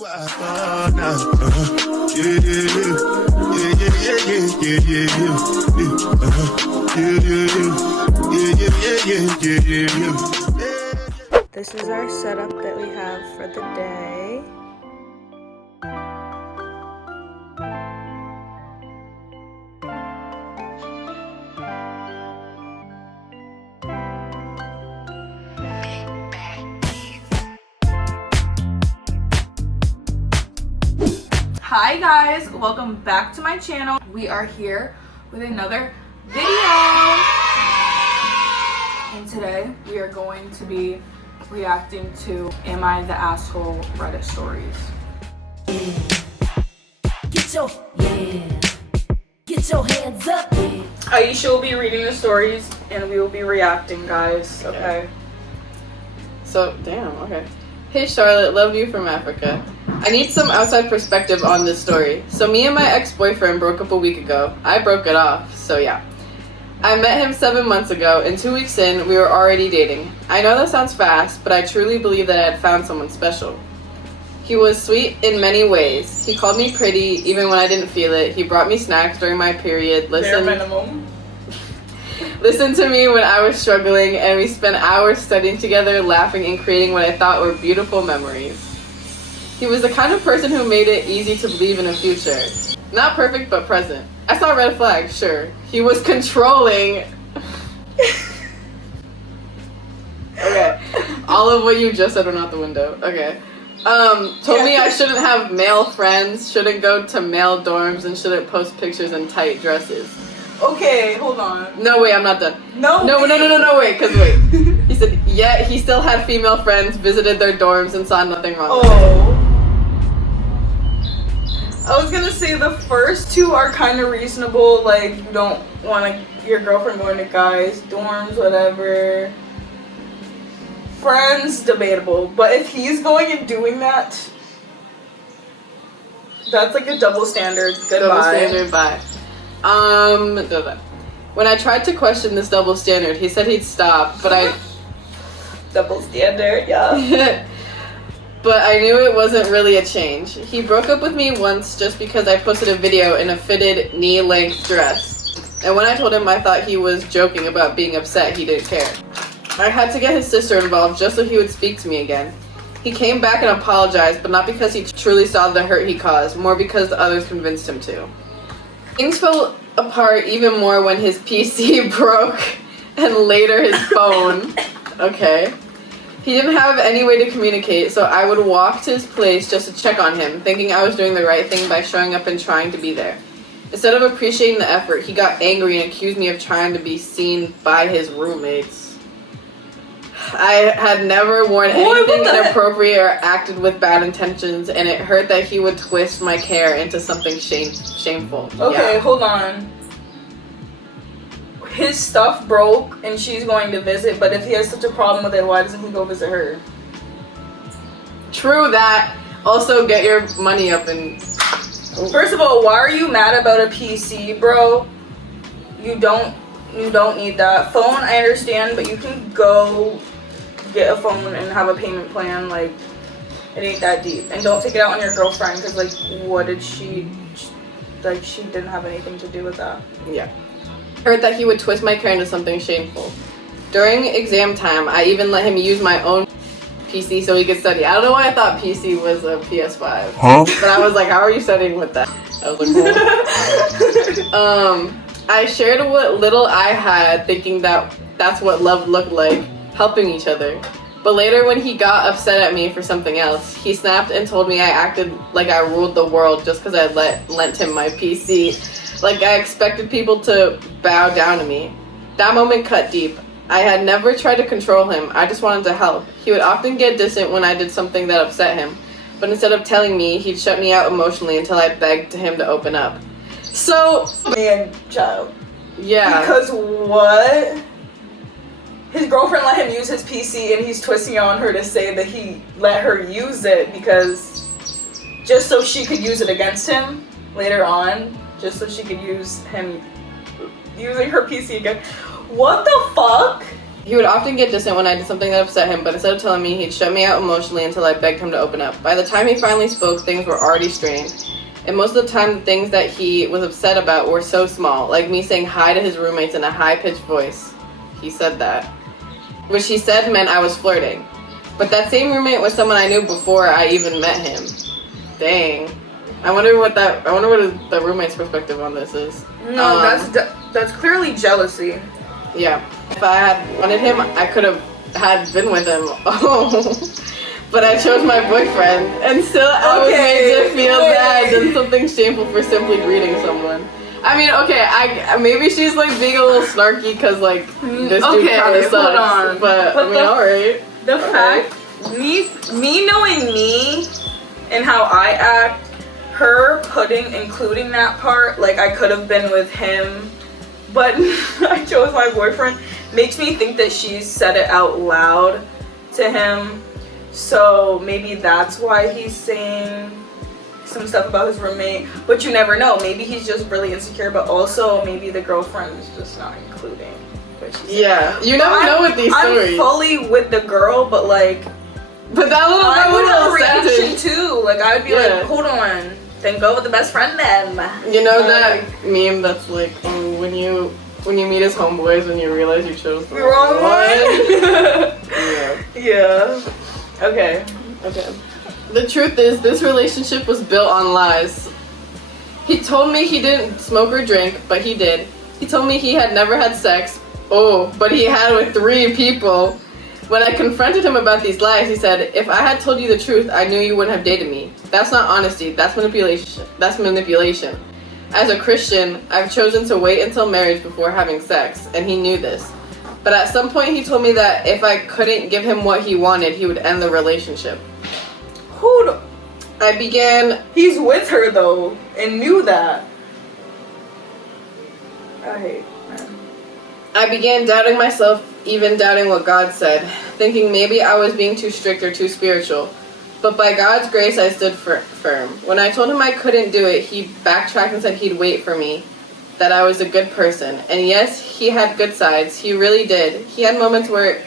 This is our setup that we have for the day. Hi guys, welcome back to my channel. We are here with another video. And today we are going to be reacting to Am I the Asshole Reddit stories. Get your hands up. Aisha will be reading the stories and we will be reacting, guys. Okay. So, damn, okay. Hey Charlotte, love you from Africa. I need some outside perspective on this story. So me and my ex-boyfriend broke up a week ago. I broke it off, so yeah. I met him 7 months ago, and 2 weeks in, we were already dating. I know that sounds fast, but I truly believe that I had found someone special. He was sweet in many ways. He called me pretty, even when I didn't feel it. He brought me snacks during my period. Bare minimum. Listened to me when I was struggling, and we spent hours studying together, laughing and creating what I thought were beautiful memories. He was the kind of person who made it easy to believe in a future. Not perfect, but present. I saw red flags, sure. He was controlling. Okay. All of what you just said went out the window. Okay. Told me I shouldn't have male friends, shouldn't go to male dorms, and shouldn't post pictures in tight dresses. Okay, hold on. No, wait, I'm not done. No, wait, because wait. He said, yeah, he still had female friends, visited their dorms, and saw nothing wrong with it. I was gonna say the first two are kind of reasonable, like you don't want your girlfriend going to guys' dorms, whatever. Friends, debatable. But if he's going and doing that, that's like a double standard. Goodbye. Double standard, bye. When I tried to question this double standard, he said he'd stop, but I... Double standard, yeah. But I knew it wasn't really a change. He broke up with me once just because I posted a video in a fitted knee-length dress. And when I told him I thought he was joking about being upset, he didn't care. I had to get his sister involved just so he would speak to me again. He came back and apologized, but not because he truly saw the hurt he caused, more because the others convinced him to. Things fell apart even more when his PC broke and later his phone. Okay. He didn't have any way to communicate, so I would walk to his place just to check on him, thinking I was doing the right thing by showing up and trying to be there. Instead of appreciating the effort, he got angry and accused me of trying to be seen by his roommates. I had never worn anything inappropriate or acted with bad intentions, and it hurt that he would twist my care into something shameful. Okay, yeah. Hold on. His stuff broke and she's going to visit, but if he has such a problem with it, why doesn't he go visit her? True that. Also, get your money up and... First of all, why are you mad about a PC, bro? You don't need that. Phone, I understand, but you can go get a phone and have a payment plan. Like, it ain't that deep. And don't take it out on your girlfriend, because, like, what did she... Like, she didn't have anything to do with that. Yeah. Heard that he would twist my care into something shameful. During exam time, I even let him use my own PC so he could study. I don't know why I thought PC was a PS5. Huh? But I was like, how are you studying with that? I was like, well. I shared what little I had, thinking that that's what love looked like, helping each other. But later when he got upset at me for something else, he snapped and told me I acted like I ruled the world just because I lent him my PC. Like I expected people to bow down to me. That moment cut deep. I had never tried to control him. I just wanted to help. He would often get distant when I did something that upset him. But instead of telling me, he'd shut me out emotionally until I begged him to open up. So... Man, child. Yeah. Because what? His girlfriend let him use his PC and he's twisting on her to say that he let her use it because... Just so she could use it against him later on. Just so she could use him using her PC again. What the fuck? He would often get distant when I did something that upset him, but instead of telling me, he'd shut me out emotionally until I begged him to open up. By the time he finally spoke, things were already strained. And most of the time, the things that he was upset about were so small, like me saying hi to his roommates in a high-pitched voice. He said that. Which he said meant I was flirting. But that same roommate was someone I knew before I even met him. Dang. I wonder what the roommate's perspective on this is. No, that's clearly jealousy. Yeah. If I had wanted him, I could have had been with him. Oh. But I chose my boyfriend, and still I was made to feel bad and something shameful for simply greeting someone. I mean, okay, maybe she's like being a little snarky because like this dude kind of sucks. But I mean, alright. The fact, me knowing me and how I act, her including that part, like I could have been with him, but I chose my boyfriend, makes me think that she said it out loud to him. So maybe that's why he's saying some stuff about his roommate, but you never know. Maybe he's just really insecure, but also maybe the girlfriend is just not including what she's saying. Yeah, you never know with these stories. I'm fully with the girl, but like, I would have a reaction too. Like I would be like, hold on, then go with the best friend then. You know that meme that's like, when you meet his homeboys and you realize you chose the wrong one. Yeah. Okay. The truth is, this relationship was built on lies. He told me he didn't smoke or drink, but he did. He told me he had never had sex. Oh, but he had with 3 people. When I confronted him about these lies, he said, if I had told you the truth, I knew you wouldn't have dated me. That's not honesty, that's manipulation. As a Christian, I've chosen to wait until marriage before having sex, and he knew this. But at some point he told me that if I couldn't give him what he wanted, he would end the relationship. He's with her though, and knew that. I began doubting myself, even doubting what God said, thinking maybe I was being too strict or too spiritual. But by God's grace, I stood firm. When I told him I couldn't do it, he backtracked and said he'd wait for me, that I was a good person. And yes, he had good sides. He really did. He had moments where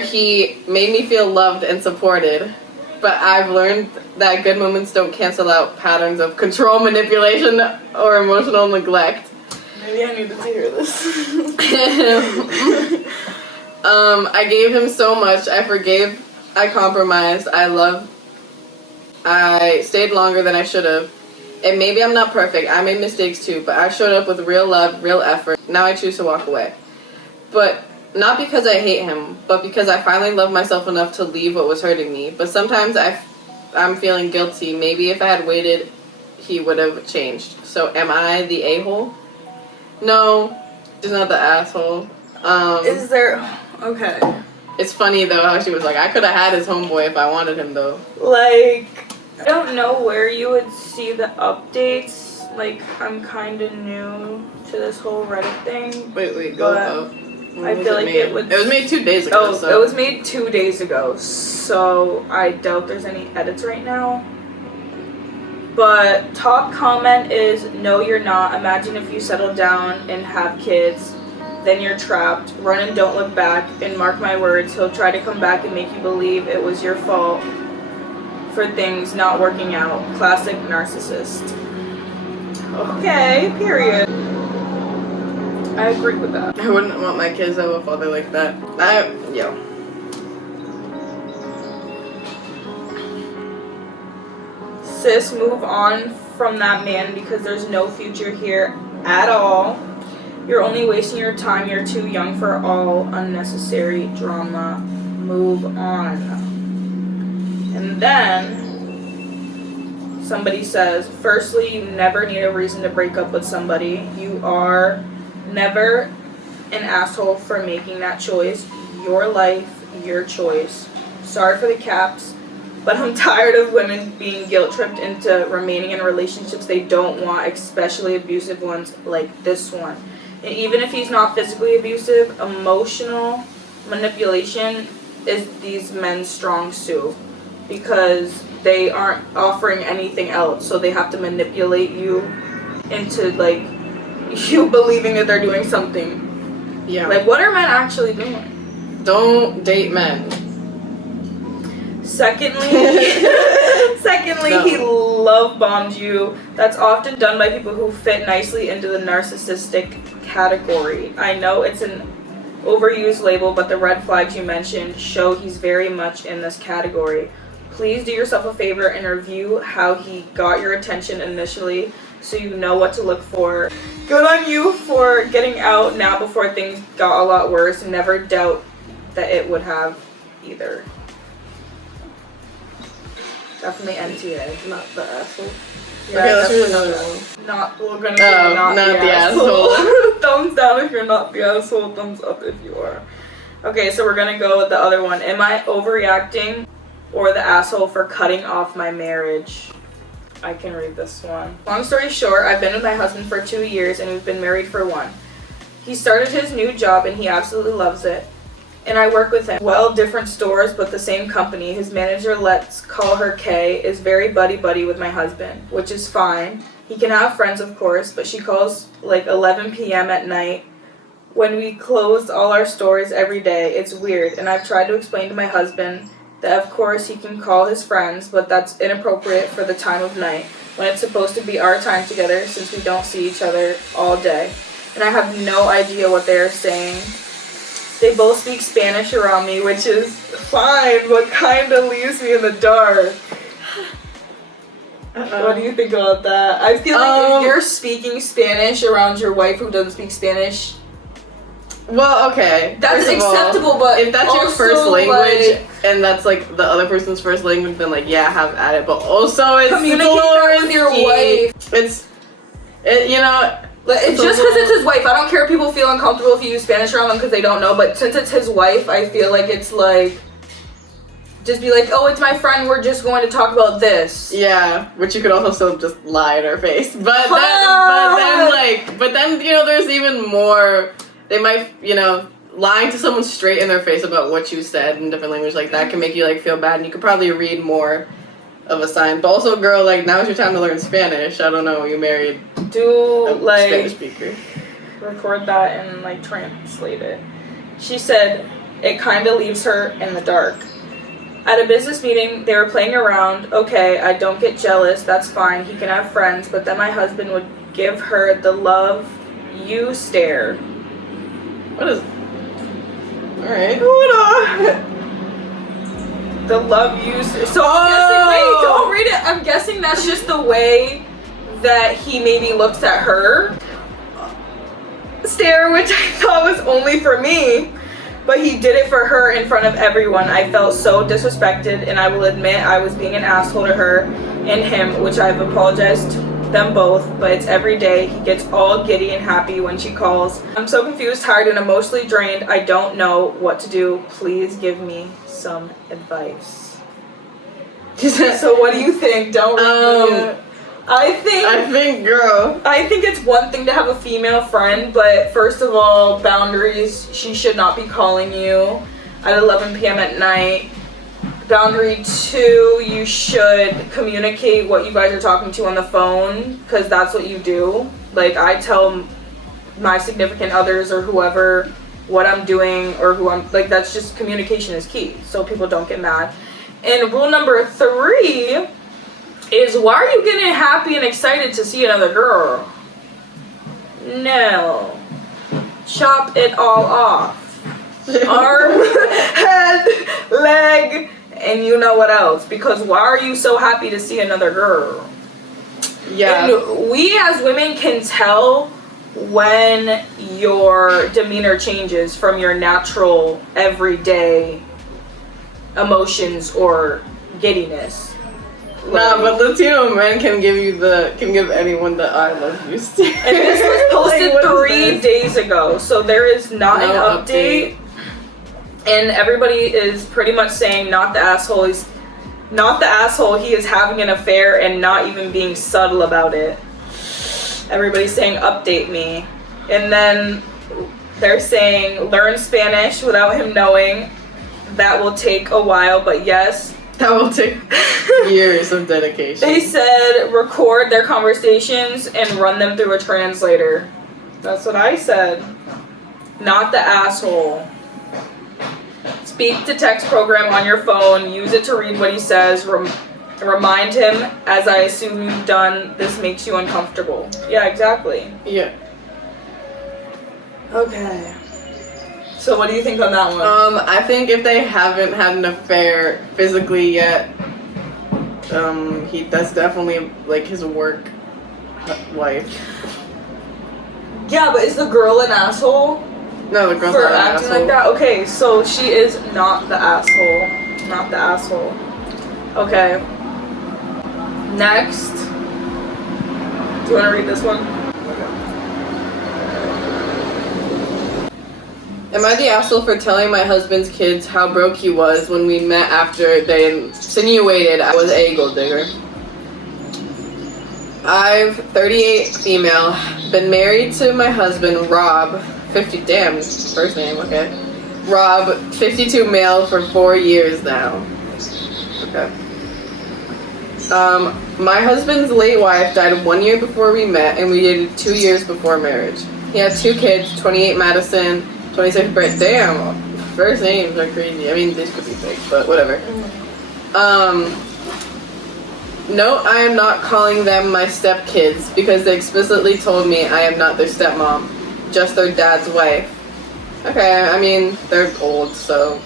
he made me feel loved and supported. But I've learned that good moments don't cancel out patterns of control, manipulation, or emotional neglect. Maybe I needed to hear this. I gave him so much. I forgave. I compromised. I stayed longer than I should have. And maybe I'm not perfect. I made mistakes too, but I showed up with real love, real effort. Now I choose to walk away. But not because I hate him, but because I finally love myself enough to leave what was hurting me. But sometimes I'm feeling guilty. Maybe if I had waited, he would have changed. So am I the a-hole? No, she's not the asshole. Is there... Okay. It's funny though how she was like, I could have had his homeboy if I wanted him though. Like, I don't know where you would see the updates. Like, I'm kind of new to this whole Reddit thing. Wait, go up. I feel like it was made 2 days ago. Oh, so. It was made 2 days ago, so I doubt there's any edits right now. But top comment is, no you're not. Imagine if you settle down and have kids, then you're trapped. Run and don't look back, and mark my words, he'll try to come back and make you believe it was your fault for things not working out. Classic narcissist. Okay, period. I agree with that. I wouldn't want my kids to have a father like that. Sis, move on from that man because there's no future here at all. You're only wasting your time. You're too young for all unnecessary drama. Move on. And then somebody says, firstly, you never need a reason to break up with somebody. You are never an asshole for making that choice. Your life, your choice. Sorry for the caps, but I'm tired of women being guilt-tripped into remaining in relationships they don't want, especially abusive ones like this one. And even if he's not physically abusive, emotional manipulation is these men's strong suit because they aren't offering anything else, so they have to manipulate you into like you believing that they're doing something Yeah. Like, what are men actually doing? Don't date men. Secondly, No. he love bombed you. That's often done by people who fit nicely into the narcissistic category. I know it's an overused label, but the red flags you mentioned show he's very much in this category. Please do yourself a favor and review how he got your attention initially so you know what to look for. Good on you for getting out now before things got a lot worse. Never doubt that it would have either. Definitely NTA, not the asshole. Yeah, Okay, let's read definitely another one. not, we're gonna do not the asshole. Thumbs down if you're not the asshole, thumbs up if you are. Okay, so we're gonna go with the other one. Am I overreacting or the asshole for cutting off my marriage? I can read this one. Long story short, I've been with my husband for 2 years and we've been married for 1. He started his new job and he absolutely loves it. And I work with him. Well, different stores, but the same company. His manager, let's call her Kay, is very buddy-buddy with my husband, which is fine. He can have friends, of course, but she calls like 11 p.m. at night when we close all our stores every day. It's weird, and I've tried to explain to my husband that, of course, he can call his friends, but that's inappropriate for the time of night when it's supposed to be our time together since we don't see each other all day. And I have no idea what they are saying. They both speak Spanish around me, which is fine, but kind of leaves me in the dark. What do you think about that? I feel like if you're speaking Spanish around your wife who doesn't speak Spanish, well, okay. that's acceptable, but if that's your also, first language like, and that's like the other person's first language, then like yeah, have at it. But also it's communicate a little that with your risky. wife. You know. Just because it's his wife, I don't care if people feel uncomfortable if you use Spanish around them because they don't know, but since it's his wife, I feel like it's like, just be like, oh, it's my friend, we're just going to talk about this. Yeah, which you could also still just lie in her face. But then, you know, there's even more, they might, you know, lying to someone straight in their face about what you said in different language like that can make you like feel bad, and you could probably read more of a sign. But also, girl, like, now is your time to learn Spanish. I don't know, you married a Spanish speaker. Record that and like translate it. She said it kind of leaves her in the dark. At a business meeting, they were playing around. Okay, I don't get jealous, that's fine, he can have friends, but then my husband would give her the love you stare. What is... Alright. Hold on. The love you stare. So I'm guessing, wait, don't read it. I'm guessing that's just the way that he maybe looks at her. Stare, which I thought was only for me. But he did it for her in front of everyone. I felt so disrespected, and I will admit I was being an asshole to her and him, which I've apologized to them both, but it's every day. He gets all giddy and happy when she calls. I'm so confused, tired, and emotionally drained. I don't know what to do. Please give me some advice. So what do you think? Don't read it. I think, girl, I think it's one thing to have a female friend, but first of all, boundaries. She should not be calling you at 11 p.m. at night. Boundary 2, you should communicate what you guys are talking to on the phone, because that's what you do. Like, I tell my significant others or whoever what I'm doing or who I'm, like, that's just, communication is key, so people don't get mad. And rule number 3 is, why are you getting happy and excited to see another girl? No. Chop it all off. Arm, head, leg, and you know what else. Because why are you so happy to see another girl? Yeah. And we as women can tell when your demeanor changes from your natural, everyday emotions or giddiness. Nah, but Latino men can give anyone the I love you stare. And this was posted like, 3 days ago, so there is not an update. And everybody is pretty much saying not the asshole. He's not the asshole. He is having an affair and not even being subtle about it. Everybody's saying update me. And then they're saying learn Spanish without him knowing. That will take a while, but yes. That will take years of dedication. They said record their conversations and run them through a translator. That's what I said. not the asshole. Speak to text program on your phone. Use it to read what he says. Remind him, as I assume you've done. This makes you uncomfortable. Yeah, exactly. Yeah. Okay. So what do you think on that one? I think if they haven't had an affair physically yet, that's definitely like his work wife. Yeah, but is the girl an asshole? No, the girl's for not an acting asshole. like that? Okay, so she is not the asshole. Not the asshole. Okay. Next. Do you want to read this one? Am I the asshole for telling my husband's kids how broke he was when we met after they insinuated I was a gold digger? I've 38 female, been married to my husband Rob, 50, damn, first name, okay. Rob, 52 male for 4 years now. Okay. My husband's late wife died 1 year before we met, and we dated 2 years before marriage. He had 2 kids, 28 Madison, 26 Brett. Damn, first names are crazy. I mean, this could be fake, but whatever. No, I am not calling them my stepkids because they explicitly told me I am not their stepmom, just their dad's wife. Okay, I mean, they're old, so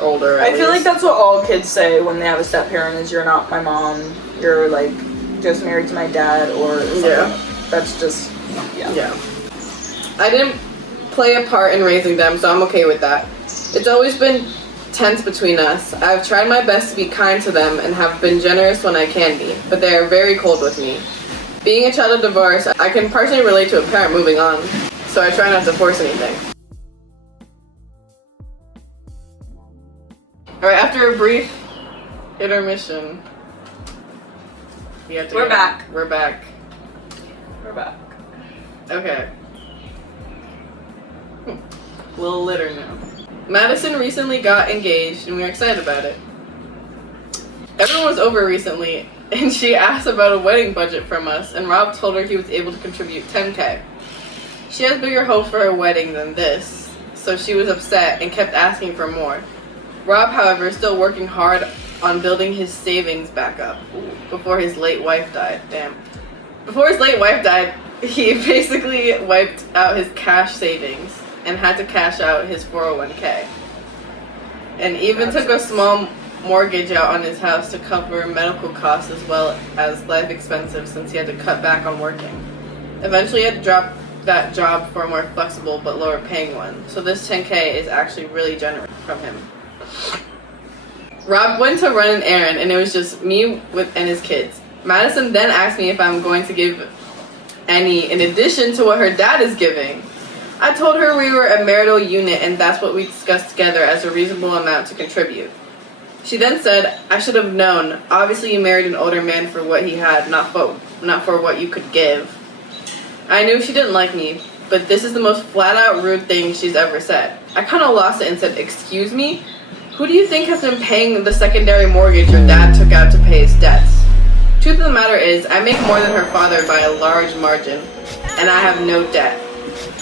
older. I feel like that's what all kids say when they have a step parent is you're not my mom, you're like just married to my dad or something. Yeah. That's just, yeah. I didn't play a part in raising them, so I'm okay with that. It's always been tense between us. I've tried my best to be kind to them and have been generous when I can be, but they are very cold with me. Being a child of divorce, I can partially relate to a parent moving on, so I try not to force anything. Alright, after a brief intermission, We're back. We're back. We're back. Okay. A little litter now. Madison recently got engaged and we were excited about it. Everyone was over recently and she asked about a wedding budget from us and Rob told her he was able to contribute $10K. She has bigger hopes for her wedding than this, so she was upset and kept asking for more. Rob, however, is still working hard on building his savings back up before his late wife died. Damn. Before his late wife died, he basically wiped out his cash savings and had to cash out his 401k. And even took a small mortgage out on his house to cover medical costs as well as life expenses since he had to cut back on working. Eventually he had to drop that job for a more flexible but lower paying one. So this 10K is actually really generous from him. Rob went to run an errand and it was just me and his kids. Madison then asked me if I'm going to give any in addition to what her dad is giving. I told her we were a marital unit and that's what we discussed together as a reasonable amount to contribute. She then said, I should have known. Obviously you married an older man for what he had, not for what you could give. I knew she didn't like me, but this is the most flat out rude thing she's ever said. I kind of lost it and said, excuse me? Who do you think has been paying the secondary mortgage your dad took out to pay his debts? Truth of the matter is, I make more than her father by a large margin, and I have no debt.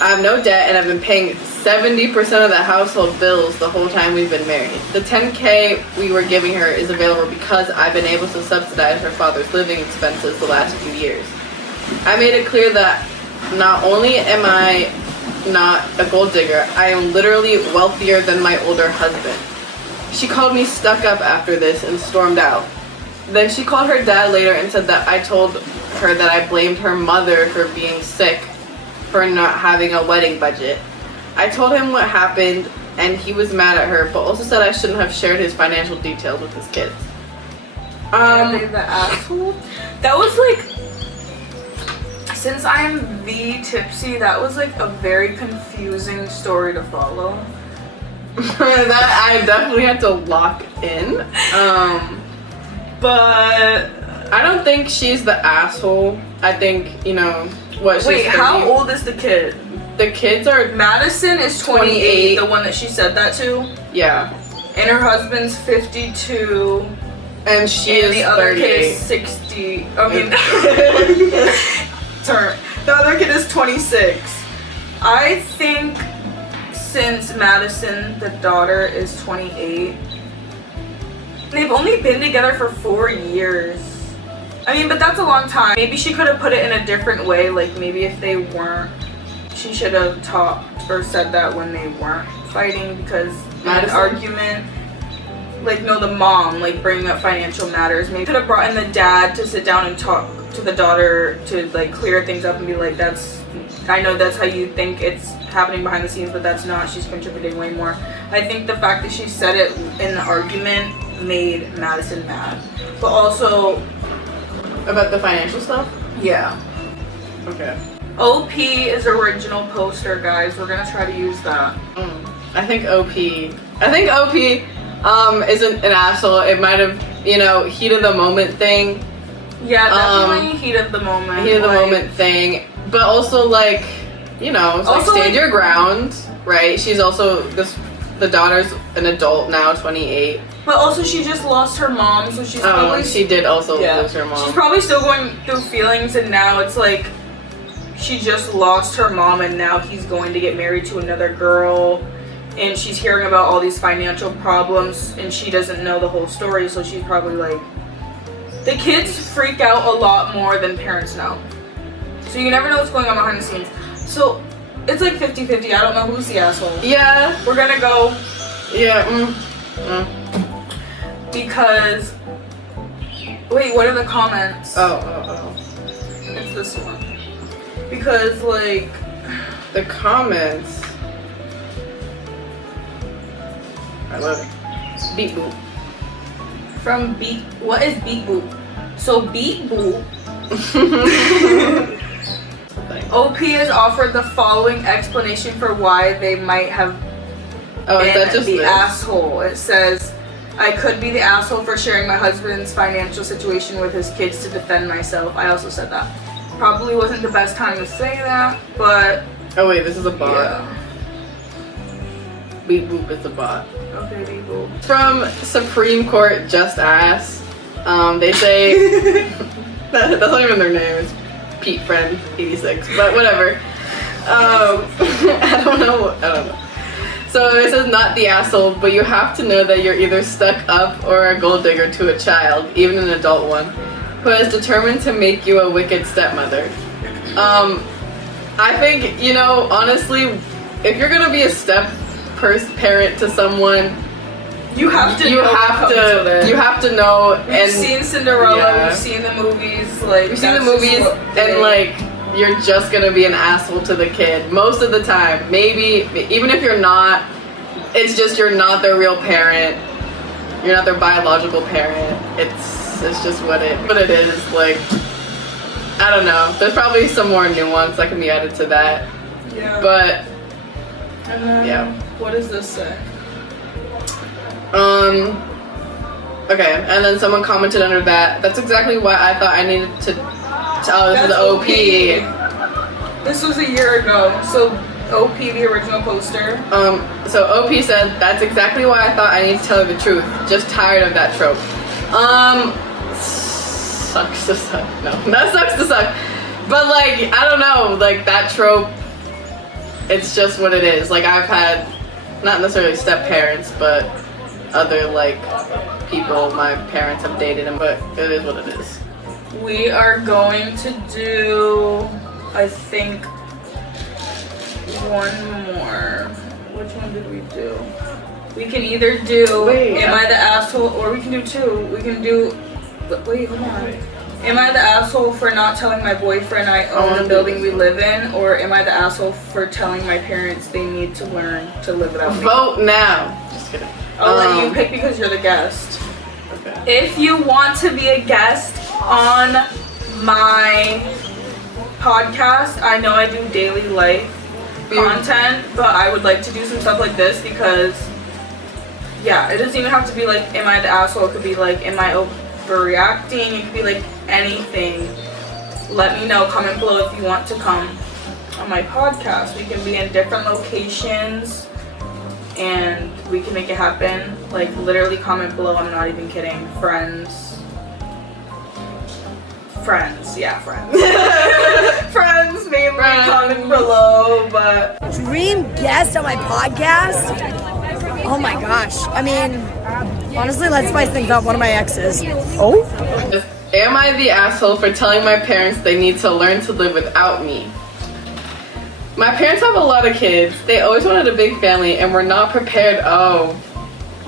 I have no debt and I've been paying 70% of the household bills the whole time we've been married. The 10K we were giving her is available because I've been able to subsidize her father's living expenses the last few years. I made it clear that not only am I not a gold digger, I am literally wealthier than my older husband. She called me stuck up after this and stormed out. Then she called her dad later and said that I told her that I blamed her mother for being sick for not having a wedding budget. I told him what happened and he was mad at her, but also said I shouldn't have shared his financial details with his kids. The asshole? That was like, since I am the tipsy, that was like a very confusing story to follow. That I definitely had to lock in. But I don't think she's the asshole. I think, what she's wait, 30. how old is the kid? The kids are Madison is 28, the one that she said that to. Yeah. And her husband's 52. And she and is the other 38. kid is 60. I mean, the other kid is 26. I think since Madison, the daughter, is 28. They've only been together for 4 years. I mean, but that's a long time. Maybe she could have put it in a different way. Like, maybe if they weren't, she should have talked or said that when they weren't fighting, because an argument, like, no, the mom, like, bringing up financial matters. Maybe could have brought in the dad to sit down and talk to the daughter to, like, clear things up and be like, I know that's how you think it's happening behind the scenes, but that's not. She's contributing way more. I think the fact that she said it in the argument made Madison mad. But also... About the financial stuff? Yeah. Okay. OP is original poster, guys. We're gonna try to use that. I think OP isn't an asshole. It might have, heat of the moment thing. Yeah, definitely heat of the moment. Heat of the moment thing. But also, like, also, stand your ground, right? She's also, the daughter's an adult now, 28. But also, she just lost her mom, so she's probably... she did also lose her mom. She's probably still going through feelings, and now it's like, she just lost her mom, and now he's going to get married to another girl, and she's hearing about all these financial problems, and she doesn't know the whole story, so she's probably like... The kids freak out a lot more than parents know. So you never know what's going on behind the scenes. So it's like 50-50. I don't know who's the asshole. Yeah. We're gonna go. Yeah. Because. Wait, what are the comments? Oh. It's this one. Because, like. The comments. I love it. Beat boop. From Beat. What is Beat Boop? So Beat Boop. OP has offered the following explanation for why they might have been the asshole. It says, I could be the asshole for sharing my husband's financial situation with his kids to defend myself. I also said that. Probably wasn't the best time to say that, but... Oh wait, this is a bot. Yeah. Beat Boop is a bot. Okay, Beat Boop. From Supreme Court Just Ass, they say... That's not even their name, it's Pete Friend 86, but whatever. I don't know. So it says not the asshole, but you have to know that you're either stuck up or a gold digger to a child, even an adult one, who is determined to make you a wicked stepmother. I think, honestly, if you're gonna be a parent to someone, you have to know. We've seen Cinderella, we've seen the movies, you're just gonna be an asshole to the kid most of the time. Maybe even if you're not, it's just you're not their real parent. You're not their biological parent. It's just what it is. Like, I don't know. There's probably some more nuance that can be added to that. Yeah. But and then, what does this say? Okay, and then someone commented under that. That's exactly why I thought I needed to. This is the OP. This was a year ago. So OP, the original poster. So OP said that's exactly why I thought I needed to tell her the truth. Just tired of that trope. Sucks to suck. No, that sucks to suck. But like, I don't know. Like that trope. It's just what it is. Like I've had, not necessarily step parents, but other like people my parents have dated them, but it is what it is. We are going to do, I think, one more. Which one did we do? We can either do Am I the Asshole, or we can do two. We can do, wait, hold on. Am I the asshole for not telling my boyfriend I own the building we live in, or am I the asshole for telling my parents they need to learn to live without me? Vote now. Just kidding. I'll let you pick because you're the guest. Okay. If you want to be a guest on my podcast, I know I do daily life content, but I would like to do some stuff like this because, yeah, it doesn't even have to be like, am I the asshole? It could be like, am I overreacting? It could be like anything. Let me know. Comment below if you want to come on my podcast. We can be in different locations and we can make it happen. Like, literally comment below. I'm not even kidding. Friends, Friends, yeah, friends. Friends, mainly, comment below, but... Dream guest on my podcast? Oh my gosh. I mean, honestly, let's spice things up. One of my exes. Oh? Am I the asshole for telling my parents they need to learn to live without me? My parents have a lot of kids. They always wanted a big family and were not prepared,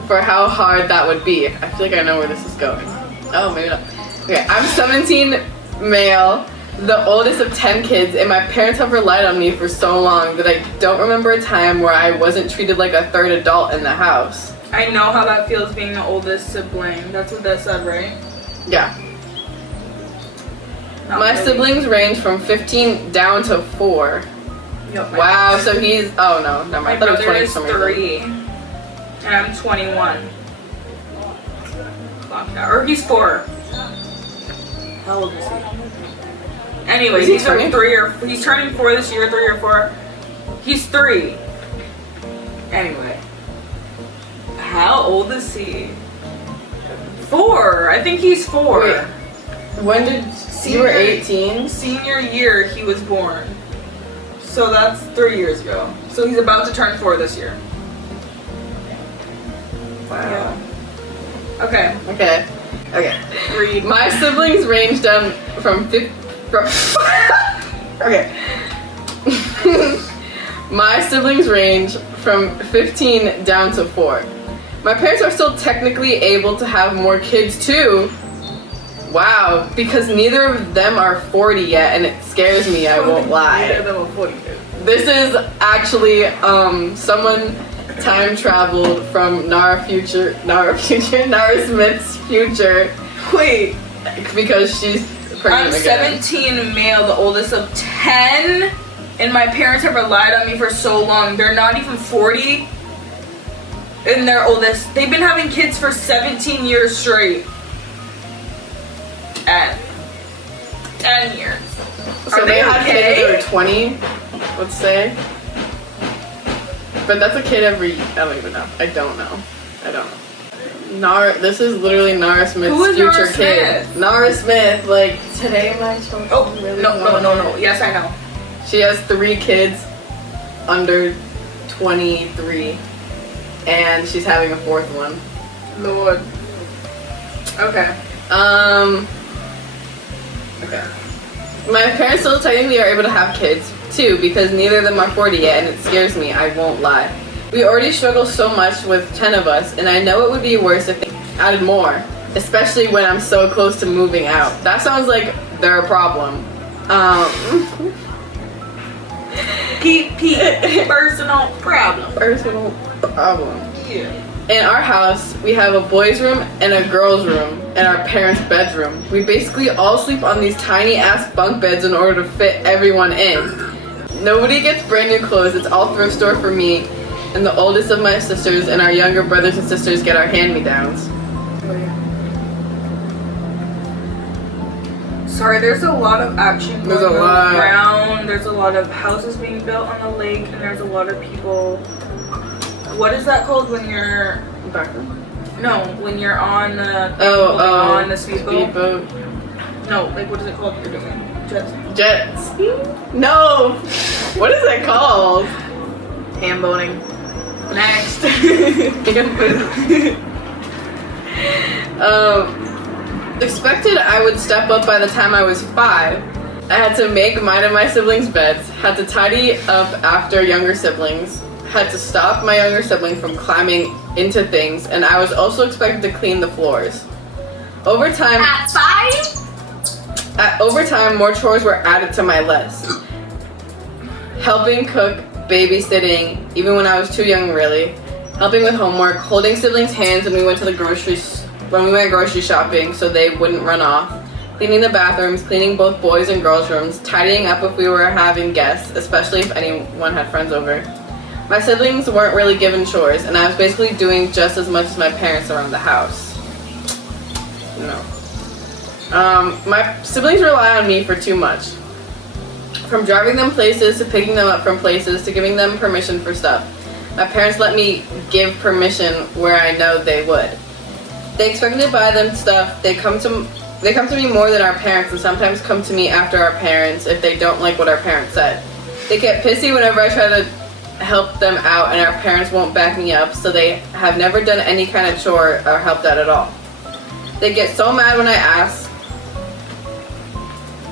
for how hard that would be. I feel like I know where this is going. Oh, maybe not. Okay, I'm 17, male, the oldest of 10 kids, and my parents have relied on me for so long that I don't remember a time where I wasn't treated like a third adult in the house. I know how that feels being the oldest sibling. That's what that said, right? Yeah. Not really. Siblings range from 15 down to 4. Yep, Wow, so he's, oh no, never my mind. I thought brother it is was 20 3, and I'm 21. Fuck that. Or he's 4. How old is he? Anyways, Is he he's turning turning? he's turning 4 this year, 3 or 4. He's 3. Anyway. How old is he? 4. I think he's 4. Wait, when did you were 18? Senior year he was born. So that's 3 years ago. So he's about to turn 4 this year. Wow. Yeah. Okay. Okay. Read. My siblings range down from okay. My siblings range from 15 down to 4. My parents are still technically able to have more kids too. Wow, because neither of them are 40 yet, and it scares me, I won't lie. Neither of them are 40. This is actually someone time traveled from Nara Smith's future. Wait. Because she's pregnant I'm again. 17 male, the oldest of 10, and my parents have relied on me for so long. They're not even 40, and they're oldest. They've been having kids for 17 years straight. And 10 years. So Are they they had okay? kids when they were 20, let's say. But that's a kid every, I don't even know. I don't know. This is literally Nara Smith's Who is future Nara kid. Smith? Nara Smith, like, today my children Oh, really no. Yes, I know. She has 3 kids under 23, and she's having a 4th one. Lord. Okay. Okay. My parents still technically are able to have kids too, because neither of them are 40 yet, and it scares me, I won't lie. We already struggle so much with 10 of us, and I know it would be worse if they added more, especially when I'm so close to moving out. That sounds like they're a problem. Personal problem. Personal problem. Yeah. In our house, we have a boys' room and a girls' room and our parents' bedroom. We basically all sleep on these tiny ass bunk beds in order to fit everyone in. Nobody gets brand new clothes. It's all thrift store for me and the oldest of my sisters, and our younger brothers and sisters get our hand-me-downs. Sorry, there's a lot of action There's going a lot. around. There's a lot of houses being built on the lake, and there's a lot of people. What is that called when you're? No, when you're on the. On the speedboat. No, like what is it called? You're doing Jets. No. What is it called? ham boating. Next. Expected I would step up by the time I was 5. I had to make mine and my siblings' beds, had to tidy up after younger siblings, had to stop my younger sibling from climbing into things, and I was also expected to clean the floors. Over time, more chores were added to my list. Helping cook, babysitting, even when I was too young really, helping with homework, holding siblings' hands when we went grocery shopping so they wouldn't run off, cleaning the bathrooms, cleaning both boys' and girls' rooms, tidying up if we were having guests, especially if anyone had friends over. My siblings weren't really given chores, and I was basically doing just as much as my parents around the house. No. My siblings rely on me for too much. From driving them places, to picking them up from places, to giving them permission for stuff. My parents let me give permission where I know they would. They expect me to buy them stuff. They come to They come to me more than our parents and sometimes come to me after our parents if they don't like what our parents said. They get pissy whenever I try to help them out and our parents won't back me up, so they have never done any kind of chore or helped out at all. They get so mad when I ask.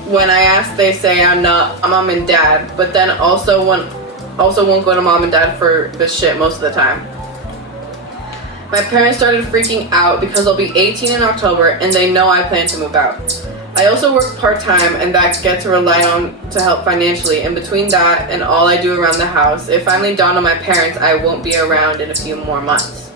When I ask, they say I'm not a mom and dad, but then also won't go to mom and dad for this shit most of the time. My parents started freaking out because I'll be 18 in October and they know I plan to move out. I also work part-time and that gets relied on to help financially. In between that and all I do around the house, it finally dawned on my parents I won't be around in a few more months.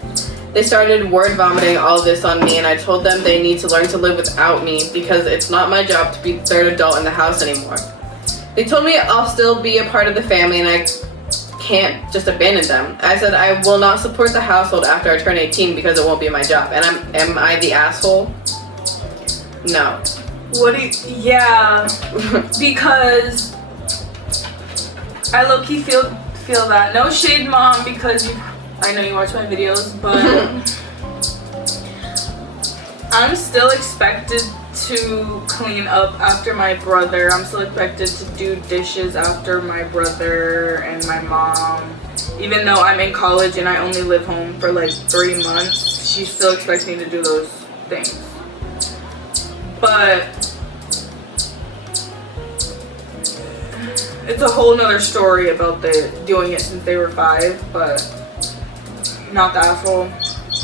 They started word vomiting all of this on me and I told them they need to learn to live without me because it's not my job to be the third adult in the house anymore. They told me I'll still be a part of the family and I can't just abandon them. I said I will not support the household after I turn 18 because it won't be my job. And am I the asshole? No. Yeah, because I low-key feel that. No shade, Mom, because I know you watch my videos, but I'm still expected to clean up after my brother. I'm still expected to do dishes after my brother and my mom. Even though I'm in college and I only live home for like 3 months, she still expects me to do those things. But it's a whole nother story about doing it since they were 5, but not the asshole.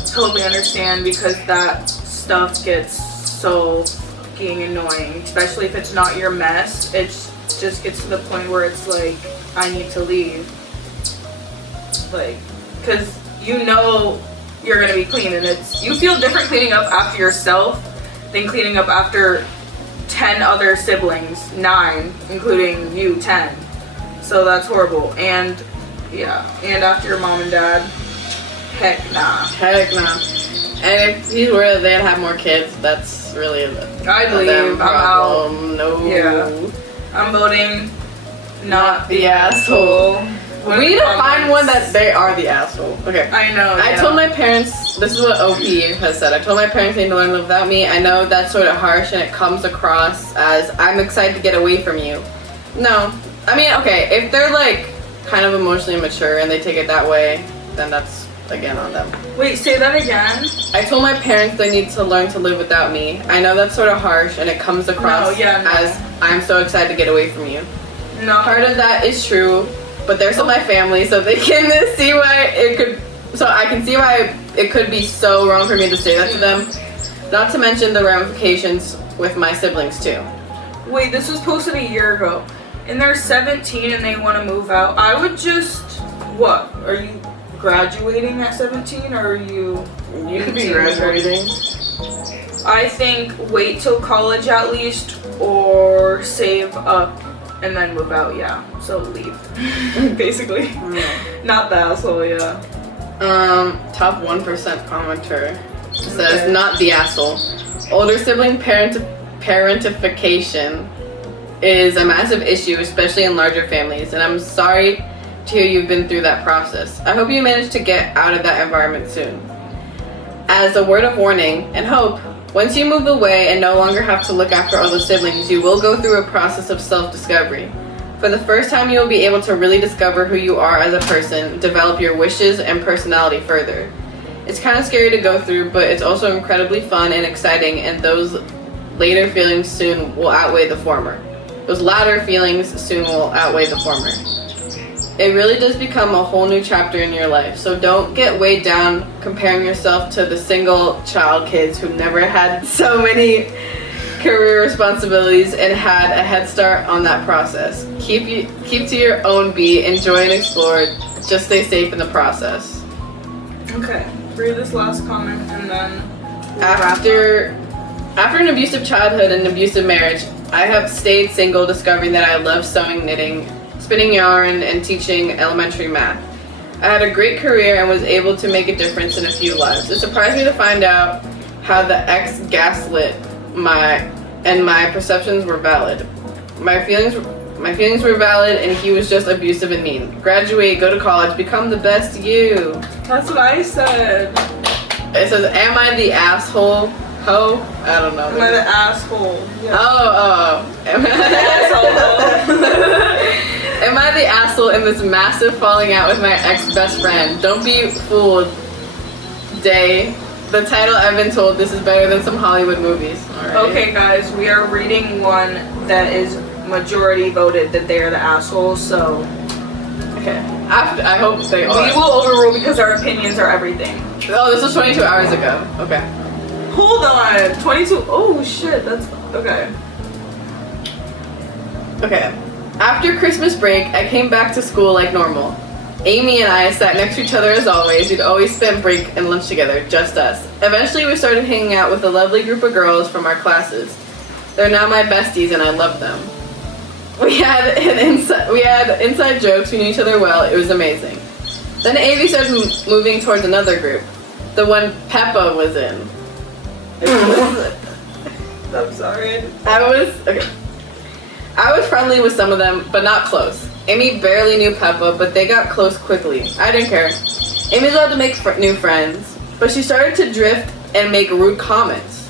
Totally understand because that stuff gets so fucking annoying, especially if it's not your mess. It just gets to the point where it's like, I need to leave. Like, because you know you're gonna be clean and you feel different cleaning up after yourself than cleaning up after 10 other siblings, 9, including you, 10. So that's horrible. And yeah, and after your mom and dad, heck nah. Heck nah. And if he's worried that they'd have more kids, that's really I'd leave. I'm out. No. Yeah. I'm voting not the asshole. We need to find one that they are the asshole. Okay. I know. I told my parents, this is what OP has said, I told my parents they need to learn to live without me. I know that's sort of harsh and it comes across as I'm excited to get away from you. No. I mean, okay, if they're like kind of emotionally mature and they take it that way, then that's again on them. Wait, say that again. I told my parents they need to learn to live without me. I know that's sort of harsh and it comes across as I'm so excited to get away from you. No. Part of that is true, but they're still my family, so they can see why I can see why it could be so wrong for me to say that to them. Not to mention the ramifications with my siblings too. Wait, this was posted a year ago. And they're 17 and they want to move out. I would just, what? Are you graduating at 17 or are you? You could be graduating. I think wait till college at least or save up and then move out, yeah. So leave. Basically. Not the asshole, yeah. Top 1% commenter says not the asshole. Older sibling parentification is a massive issue, especially in larger families, and I'm sorry to hear you've been through that process. I hope you manage to get out of that environment soon. As a word of warning and hope, once you move away and no longer have to look after all the siblings, you will go through a process of self-discovery. For the first time, you will be able to really discover who you are as a person, develop your wishes and personality further. It's kind of scary to go through, but it's also incredibly fun and exciting, and those later feelings soon will outweigh the former. Those latter feelings soon will outweigh the former. It really does become a whole new chapter in your life, so don't get weighed down comparing yourself to the single child kids who never had so many career responsibilities and had a head start on that process. Keep to your own beat, enjoy and explore, just stay safe in the process. Okay, read this last comment and then we'll After an abusive childhood and abusive marriage, I have stayed single, discovering that I love sewing, knitting, spinning yarn, and teaching elementary math. I had a great career and was able to make a difference in a few lives. It surprised me to find out how the ex gaslit my perceptions were valid. My feelings were valid and he was just abusive and mean. Graduate, go to college, become the best you. That's what I said. It says, am I the asshole? hoe? I don't know. Am I the asshole? Yeah. Oh. Am I the asshole? Am I the asshole in this massive falling out with my ex-best friend? Don't be fooled, Day. The title, I've been told this is better than some Hollywood movies. Alright. Okay, guys, we are reading one that is majority voted that they are the assholes, so... Okay. I hope they are. We will overrule because our opinions are everything. Oh, this was 22 hours ago. Okay. Hold on. 22. Oh, shit. That's... Okay. Okay. After Christmas break, I came back to school like normal. Amy and I sat next to each other as always. We'd always spend break and lunch together, just us. Eventually, we started hanging out with a lovely group of girls from our classes. They're now my besties and I love them. We had inside jokes, we knew each other well, it was amazing. Then Amy started moving towards another group. The one Peppa was in. I'm sorry. I was friendly with some of them, but not close. Amy barely knew Peppa, but they got close quickly. I didn't care. Amy's allowed to make new friends, but she started to drift and make rude comments.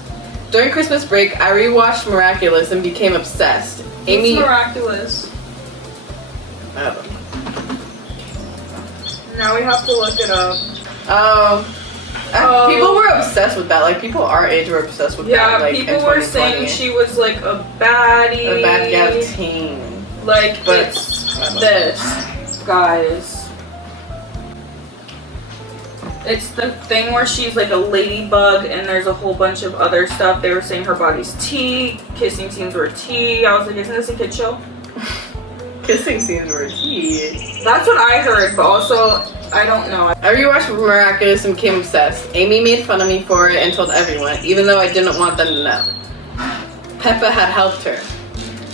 During Christmas break, I rewatched Miraculous and became obsessed. Amy. What's Miraculous? I don't know. Now we have to look it up. People were obsessed with that. Like, people our age were obsessed with that. Yeah, like, people were saying she was like a baddie. A bad gal teen. Like, but it's this, guys. It's the thing where she's like a ladybug and there's a whole bunch of other stuff. They were saying her body's tea, kissing scenes were tea. I was like, isn't this a kid show? Kissing scenes were tea. That's what I heard, but also, I don't know. I rewatched Miraculous and became obsessed. Amy made fun of me for it and told everyone, even though I didn't want them to know. Peppa had helped her.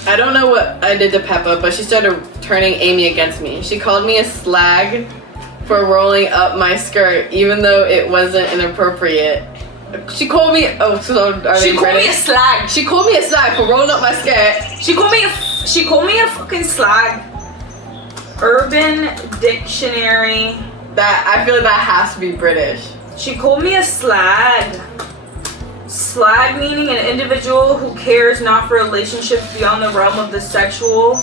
I don't know what I did to Peppa, but she started turning Amy against me. She called me a slag for rolling up my skirt, even though it wasn't inappropriate. She called me. Oh, so are she they called British? me a slag. She called me a slag for rolling up my skirt. She called me a fucking slag. Urban Dictionary. That I feel like that has to be British. She called me a slag. Slag meaning an individual who cares not for relationships beyond the realm of the sexual.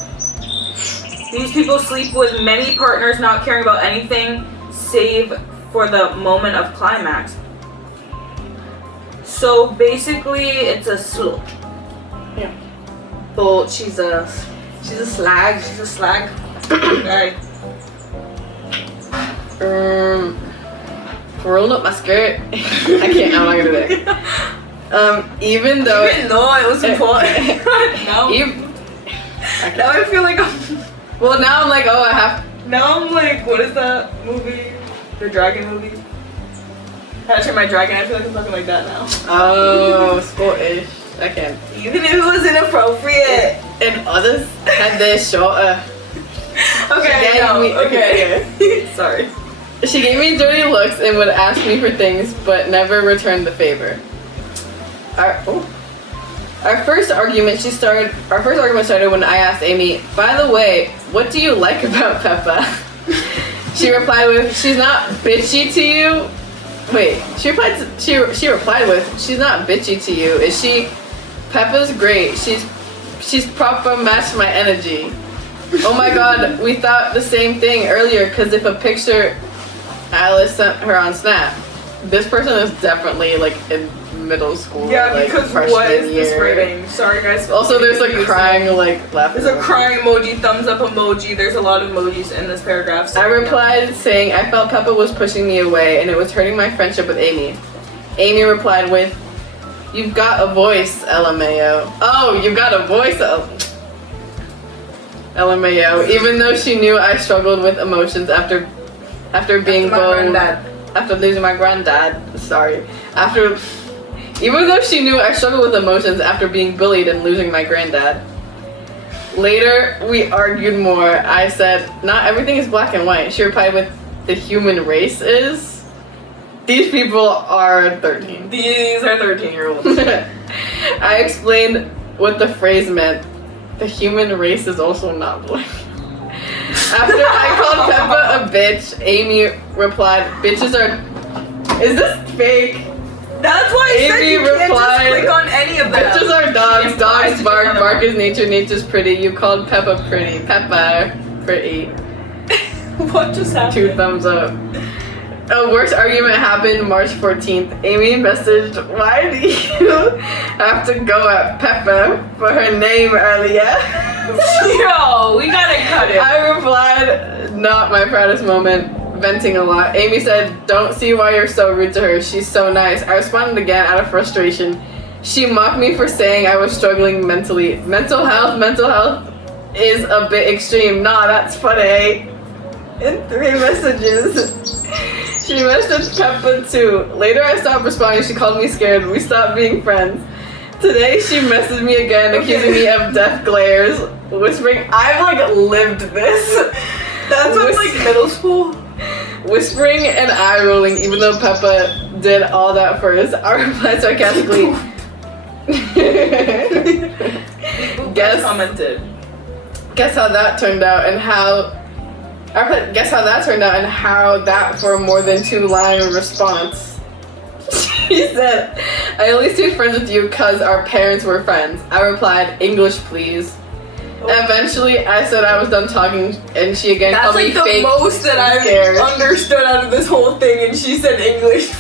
These people sleep with many partners, not caring about anything save for the moment of climax. So basically, it's a slut. Yeah. But she's a slag. She's a slag. Okay. Rolling up my skirt. I can't. I'm not gonna do that. Even though it was important. now I feel like well, now I'm like, oh, I have. Now I'm like, what is that movie? The dragon movie? How to Train My Dragon. I feel like I'm talking like that now. Oh, sportish. I can't. Even if it was inappropriate. And others had their shorter. Okay, okay. Sorry. She gave me dirty looks and would ask me for things, but never returned the favor. Our first argument started when I asked Amy, by the way, what do you like about Peppa? She replied with, she's not bitchy to you. Wait, she replied with, she's not bitchy to you, is she? Peppa's great. She's proper matched my energy. Oh my god, we thought the same thing earlier because if a picture Alice sent her on Snap. This person is definitely like in middle school. Yeah, like, because what is this rating? Sorry guys. Also there's like crying like laughing. There's a crying emoji, thumbs up emoji. There's a lot of emojis in this paragraph. So I replied saying I felt Peppa was pushing me away and it was hurting my friendship with Amy. Amy replied with, you've got a voice, LMAO. Oh, you've got a voice, LMAO. Even though she knew I struggled with emotions after being bullied. After losing my granddad. Sorry. Even though she knew I struggled with emotions after being bullied and losing my granddad. Later, we argued more. I said, not everything is black and white. She replied with, the human race is? These people are 13. These are 13-year-olds. I explained what the phrase meant. The human race is also not black. After I called Peppa a bitch, Amy replied, bitches are... Is this fake? That's why I said Amy you can't just replied, click on any of them. Bitches are dogs. Implies Dogs to bark. click on Bark them. is nature. Nature's pretty. You called Peppa pretty. Peppa pretty. What just happened? 2 thumbs up. A worst argument happened March 14th. Amy messaged, "Why do you have to go at Peppa for her name earlier?" Yo, we gotta cut it. I replied, "Not my proudest moment." Venting a lot. Amy said, "Don't see why you're so rude to her. She's so nice." I responded again out of frustration. She mocked me for saying I was struggling mentally. Mental health is a bit extreme. Nah, that's funny. In 3 messages. She messaged Peppa too. Later I stopped responding. She called me scared. We stopped being friends. Today she messaged me again, accusing me of death glares, whispering, I've like lived this. That sounds like middle school. Whispering and eye rolling, even though Peppa did all that first. I replied sarcastically. Guess how that turned out and how. Guess how that turned out and how that for a more than 2-line response. She said, I only stayed friends with you because our parents were friends. I replied, English please. Eventually, I said I was done talking, and she again That's called like me the fake. most that I've scared. understood out of this whole thing, and she said English.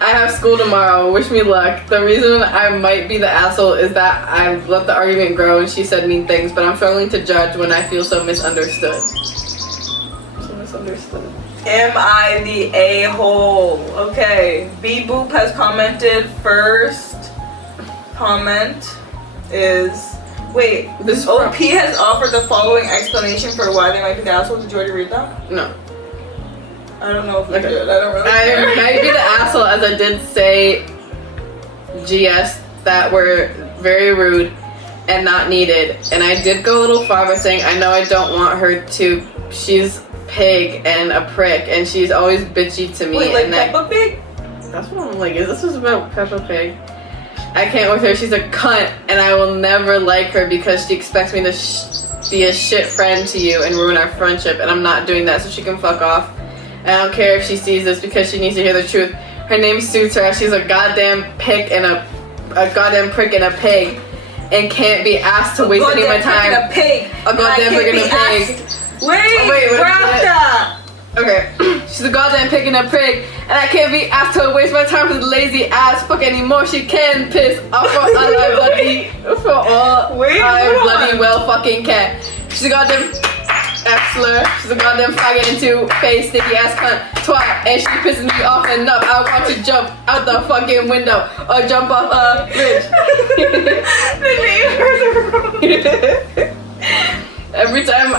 I have school tomorrow. Wish me luck. The reason I might be the asshole is that I let the argument grow, and she said mean things, but I'm struggling to judge when I feel so misunderstood. So misunderstood. Am I the a-hole? Okay, B Boop has commented first. Comment is. Wait, This OP has offered the following explanation for why they might be the asshole. Did you already read that? No. I don't know if we Okay. did. I don't really I care. might be the asshole as I did say GS that were very rude and not needed. And I did go a little far by saying I know I don't want her to. She's pig and a prick and she's always bitchy to me. Wait, like and that, Peppa Pig? that's what I'm like. Is this just about Peppa Pig? I can't with her. She's a cunt and I will never like her because she expects me to be a shit friend to you and ruin our friendship. And I'm not doing that, so she can fuck off. And I don't care if she sees this because she needs to hear the truth. Her name suits her. She's a goddamn pig and a goddamn prick and a pig, and can't be asked to waste any of my time. A pig. A goddamn pig and a pig. Wait, grab that. Okay, she's a goddamn pig and a pig, and I can't be asked to waste my time with lazy ass fuck anymore. She can piss off for all I bloody well fucking can. She's a goddamn F-slur. She's a goddamn faggot and two-faced sticky ass cunt twat, and she pisses me off enough. I want to jump out the fucking window or jump off a bridge. Every time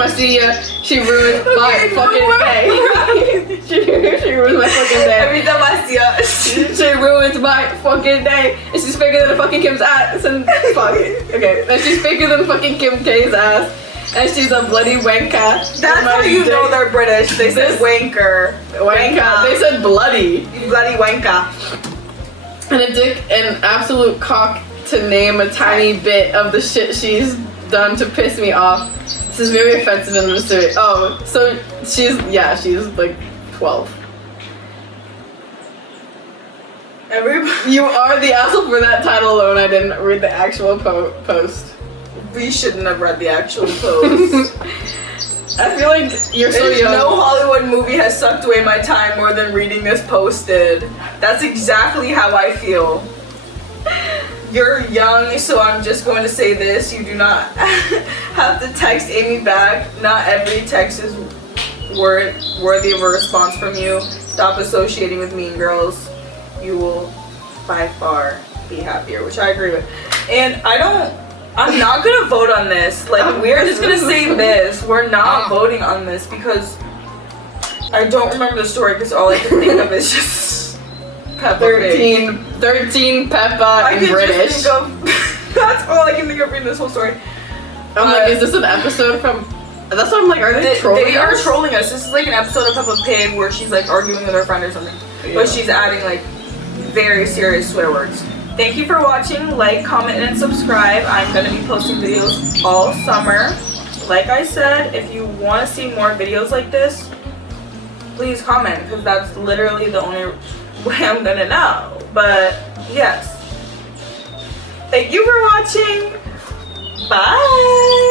I see her, she ruins my fucking day. She ruins my fucking day. Every time I see her, She ruins my fucking day. And she's faker than fucking Kim's ass. And fuck it. Okay. And she's faker than fucking Kim K's ass. And she's a bloody wanker. that's how you know they're British. They said wanker. Wanker. They said bloody. You bloody wanker. And a dick and absolute cock to name a tiny bit of the shit she's done to piss me off. This is very offensive and unnecessary. Oh, so she's like 12. Everybody, You are the asshole for that title alone. I didn't read the actual post. we shouldn't have read the actual post. I feel like you're so There's young. no Hollywood movie has sucked away my time more than reading this post did. That's exactly how I feel. You're young, so I'm just going to say this. You do not have to text Amy back. Not every text is worthy of a response from you. Stop associating with mean girls. You will by far be happier, which I agree with. And I'm not gonna vote on this. Like, we're just gonna say this. We're not voting on this because I don't remember the story because all I can think of is just Peppa Pig. 13 Peppa in British. Just think of, that's all I can think of reading this whole story. I'm like, is this an episode from... That's what I'm like, are they trolling They are us? trolling us. This is like an episode of Peppa Pig where she's like arguing with her friend or something. Yeah. But she's adding like very serious swear words. Thank you for watching. Like, comment, and subscribe. I'm going to be posting videos all summer. Like I said, if you want to see more videos like this, please comment, because that's literally the only way I'm gonna know. But yes, thank you for watching. Bye.